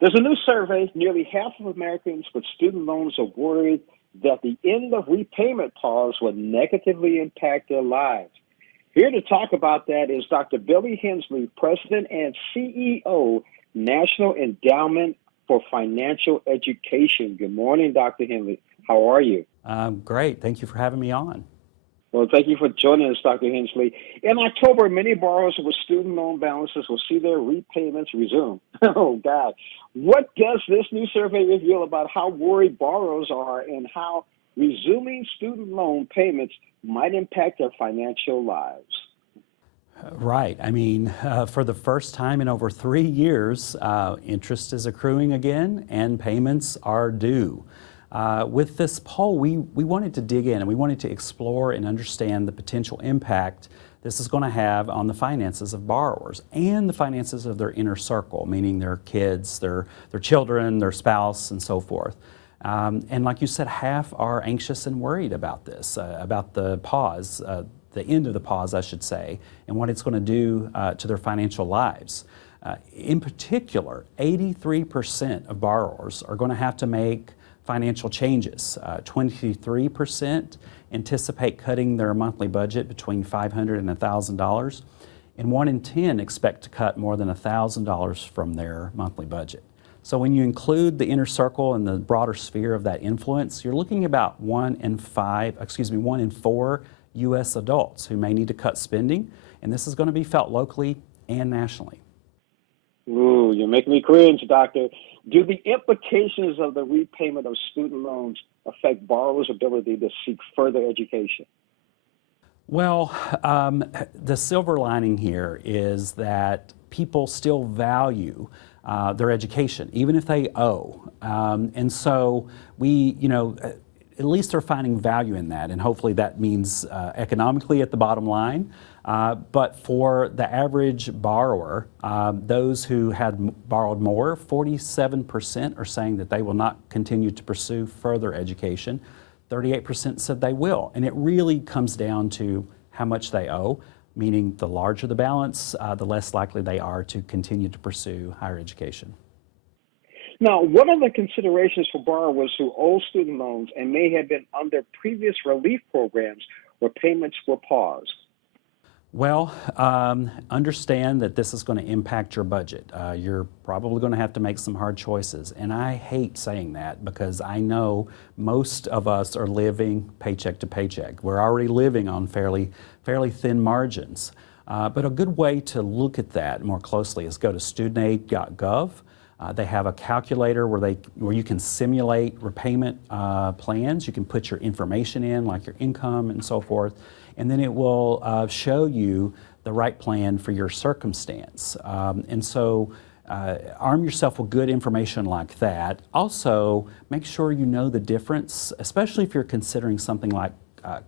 There's a new survey. Nearly half of Americans with student loans are worried that the end of repayment pause will negatively impact their lives. Here to talk about that is Dr. Billy Hensley, President and CEO, National Endowment for Financial Education. Good morning, Dr. Hensley. How are you? Great. Thank you for having me on. Well, thank you for joining us, Dr. Hensley. In October, many borrowers with student loan balances will see their repayments resume. Oh, God. What does this new survey reveal about how worried borrowers are and how resuming student loan payments might impact their financial lives? Right. I mean, for the first time in over 3 years, interest is accruing again and payments are due. With this poll, we wanted to dig in and we wanted to explore and understand the potential impact this is going to have on the finances of borrowers and the finances of their inner circle, meaning their kids, their children, their spouse, and so forth. And like you said, half are anxious and worried about this, about the pause, the end of the pause, I should say, and what it's going to do to their financial lives. In particular, 83% of borrowers are going to have to make financial changes. 23% anticipate cutting their monthly budget between $500 and $1,000, and 1 in 10 expect to cut more than $1,000 from their monthly budget. So when you include the inner circle and the broader sphere of that influence, you're looking about 1 in 4 U.S. adults who may need to cut spending, and this is going to be felt locally and nationally. Ooh, you're making me cringe, Doctor. Do the implications of the repayment of student loans affect borrowers' ability to seek further education? Well, the silver lining here is that people still value their education, even if they owe. And so at least they're finding value in that, and hopefully that means economically at the bottom line. But for the average borrower, those who had borrowed more, 47% are saying that they will not continue to pursue further education. 38% said they will. And it really comes down to how much they owe, meaning the larger the balance, the less likely they are to continue to pursue higher education. Now, what are the considerations for borrowers who owe student loans and may have been under previous relief programs where payments were paused? Well, understand that this is going to impact your budget. You're probably going to have to make some hard choices. And I hate saying that because I know most of us are living paycheck to paycheck. We're already living on fairly thin margins. But a good way to look at that more closely is go to studentaid.gov. They have a calculator where you can simulate repayment plans. You can put your information in, like your income and so forth, and then it will show you the right plan for your circumstance. And so arm yourself with good information like that. Also, make sure you know the difference, especially if you're considering something like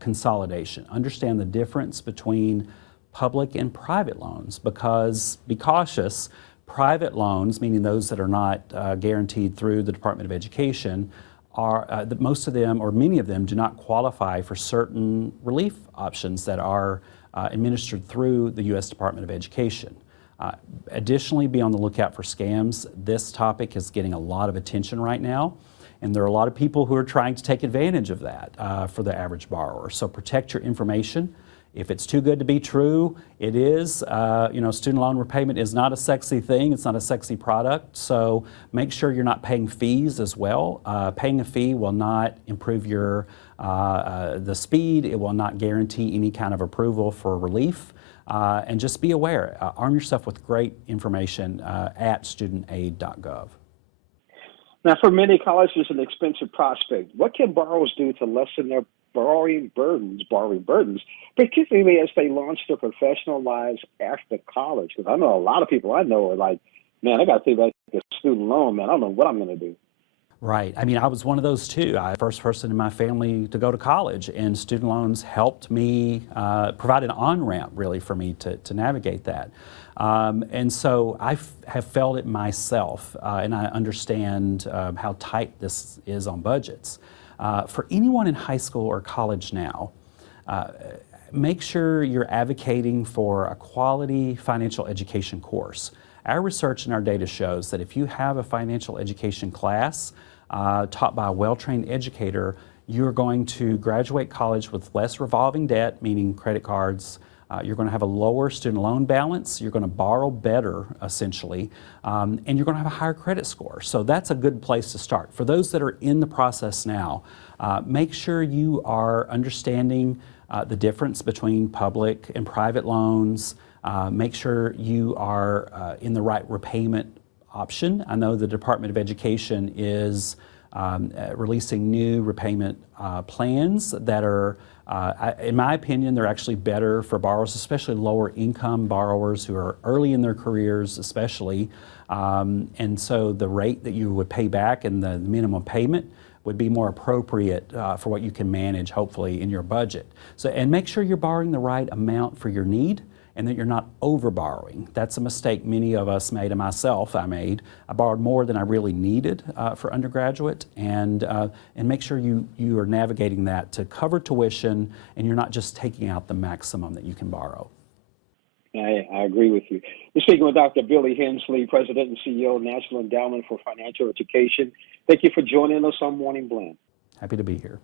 consolidation. Understand the difference between public and private loans, because be cautious. Private loans, meaning those that are not guaranteed through the Department of Education, are most of them or many of them do not qualify for certain relief options that are administered through the U.S. Department of Education. Additionally, be on the lookout for scams. This topic is getting a lot of attention right now, and there are a lot of people who are trying to take advantage of that for the average borrower. So protect your information. If it's too good to be true, it is. Student loan repayment is not a sexy thing. It's not a sexy product. So make sure you're not paying fees as well. Paying a fee will not improve the speed. It will not guarantee any kind of approval for relief. And just be aware. Arm yourself with great information at studentaid.gov. Now, for many, college is an expensive prospect. What can borrowers do to lessen their borrowing burdens, particularly as they launch their professional lives after college? Because I know a lot of people I know are like, man, I got to pay back the student loan, man. I don't know what I'm going to do. Right. I mean, I was one of those too. I was the first person in my family to go to college, and student loans helped me, provide an on-ramp really for me to navigate that. And so I have felt it myself, and I understand how tight this is on budgets. For anyone in high school or college now, make sure you're advocating for a quality financial education course. Our research and our data shows that if you have a financial education class taught by a well-trained educator, you're going to graduate college with less revolving debt, meaning credit cards. You're going to have a lower student loan balance. You're going to borrow better, essentially, and you're going to have a higher credit score. So that's a good place to start. For those that are in the process now, make sure you are understanding the difference between public and private loans. Make sure you are in the right repayment option. I know the Department of Education is releasing new repayment plans that are, in my opinion, they're actually better for borrowers, especially lower income borrowers who are early in their careers especially. And so the rate that you would pay back and the minimum payment would be more appropriate for what you can manage, hopefully, in your budget. So, and make sure you're borrowing the right amount for your need and that you're not over borrowing. That's a mistake many of us made, and myself I made. I borrowed more than I really needed for undergraduate, and make sure you are navigating that to cover tuition and you're not just taking out the maximum that you can borrow. I agree with you. We're speaking with Dr. Billy Hensley, President and CEO of National Endowment for Financial Education. Thank you for joining us on Morning Blend. Happy to be here.